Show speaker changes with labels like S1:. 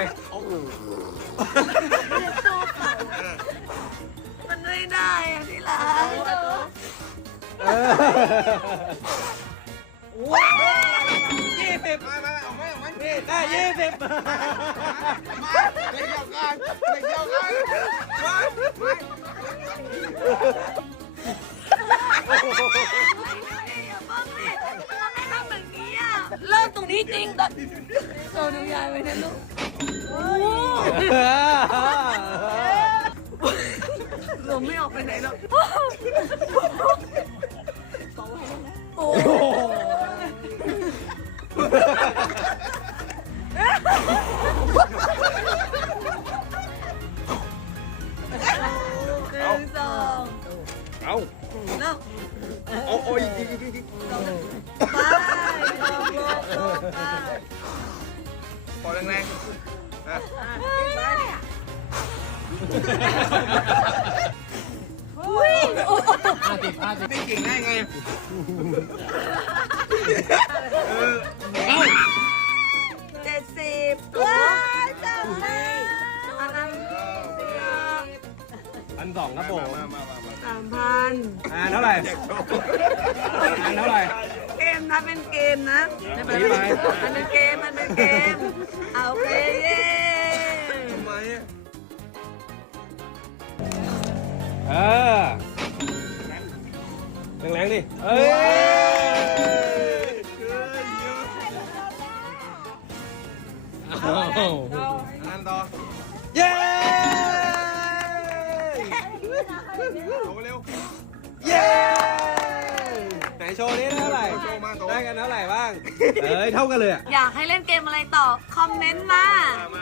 S1: มันไม่ได้อะที่รัก
S2: 20มาเอาไหมนี่ได้20มาเกี่ยวกัน
S1: เริ่มตรงนี้จริงตอนโซนยายไปนะลูกเราไม่ออกไปไหนหรอกโอ้1 2
S2: เอา
S1: เริ่ม
S2: โอ้ยอีก
S1: ไปลงไป
S2: พอแรง
S1: อุ้ย
S2: ไม่เก่งได้ไง
S1: 70ว้ายจังเลย
S2: 1,200ครับผม
S1: 3,000
S2: เท่าไหร่เท่าไหร่
S1: เกมนะเป็นเกมนะมันเป็นเกมเอาไปเย้
S2: ทำไมแรงดิเอ้ยนั่นต่อเย้เร็วเย้ไหนโชว์นี้ได้เท่าไหร่ได้กันเท่าไหร่บ้างเท่ากันเลยอ่ะ
S1: อยากให้เล่นเกมอะไรต่อคอมเมนต์มา